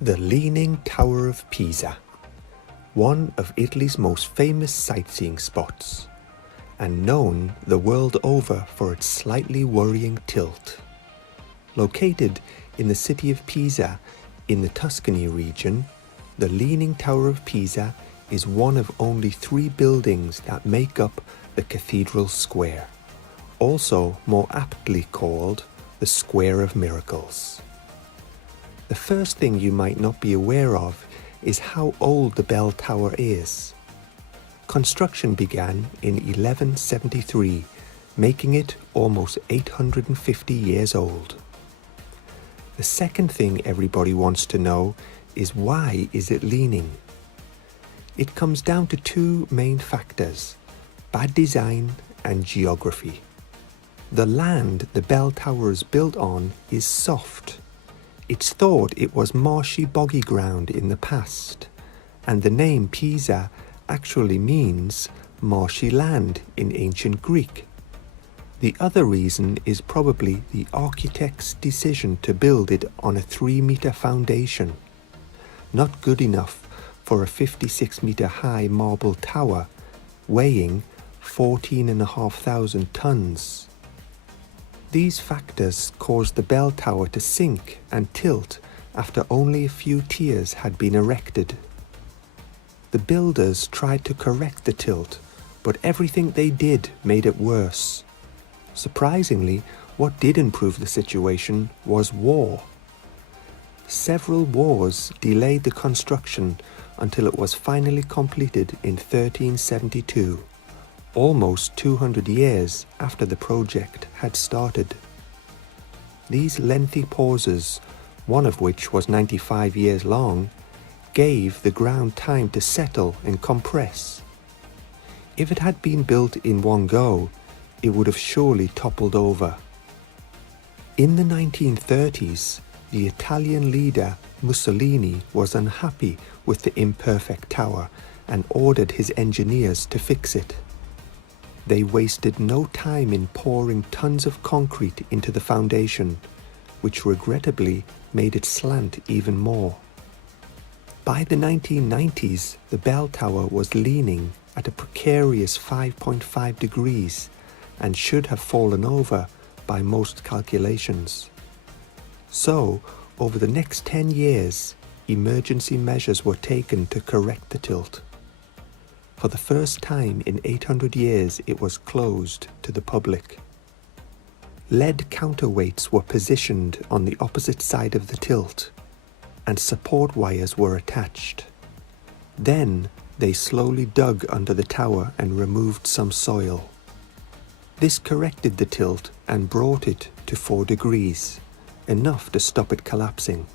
The Leaning Tower of Pisa, one of Italy's most famous sightseeing spots, and known the world over for its slightly worrying tilt. Located in the city of Pisa in the Tuscany region, the Leaning Tower of Pisa is one of only 3 buildings that make up the cathedral square, also more aptly called the Square of Miracles. The first thing you might not be aware of is how old the bell tower is. Construction began in 1173, making it almost 850 years old. The second thing everybody wants to know is why is it leaning? It comes down to 2 main factors: bad design and geography. The land the bell tower is built on is soft. It's thought it was marshy, boggy ground in the past, and the name Pisa actually means marshy land in ancient Greek. The other reason is probably the architect's decision to build it on a 3-meter foundation, not good enough for a 56-meter high marble tower weighing 14,500 tons. These factors caused the bell tower to sink and tilt after only a few tiers had been erected. The builders tried to correct the tilt, but everything they did made it worse. Surprisingly, what did improve the situation was war. Several wars delayed the construction until it was finally completed in 1372. Almost 200 years after the project had started. These lengthy pauses, one of which was 95 years long, gave the ground time to settle and compress. If it had been built in one go, it would have surely toppled over. In the 1930s, the Italian leader Mussolini was unhappy with the imperfect tower and ordered his engineers to fix it. They wasted no time in pouring tons of concrete into the foundation, which regrettably made it slant even more. By the 1990s, the bell tower was leaning at a precarious 5.5 degrees and should have fallen over by most calculations. So, over the next 10 years, emergency measures were taken to correct the tilt. For the first time in 800 years, it was closed to the public. Lead counterweights were positioned on the opposite side of the tilt, and support wires were attached. Then they slowly dug under the tower and removed some soil. This corrected the tilt and brought it to 4 degrees, enough to stop it collapsing.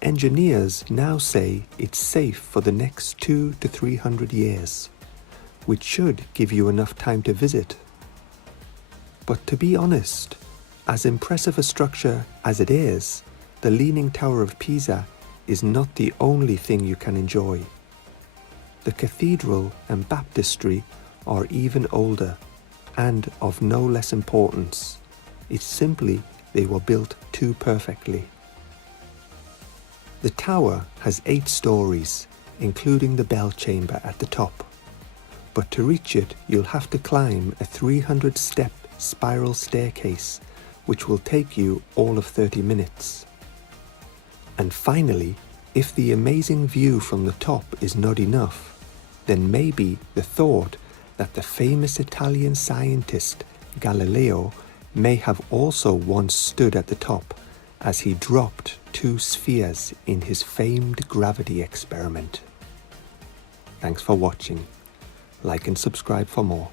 Engineers now say it's safe for the next 200 to 300 years, which should give you enough time to visit. But to be honest, as impressive a structure as it is, the Leaning Tower of Pisa is not the only thing you can enjoy. The cathedral and baptistry are even older and of no less importance. It's simply they were built too perfectly. The tower has 8 stories, including the bell chamber at the top. But to reach it, you'll have to climb a 300-step spiral staircase, which will take you all of 30 minutes. And finally, if the amazing view from the top is not enough, then maybe the thought that the famous Italian scientist Galileo may have also once stood at the top as he dropped 2 spheres in his famed gravity experiment. Thanks for watching. Like and subscribe for more.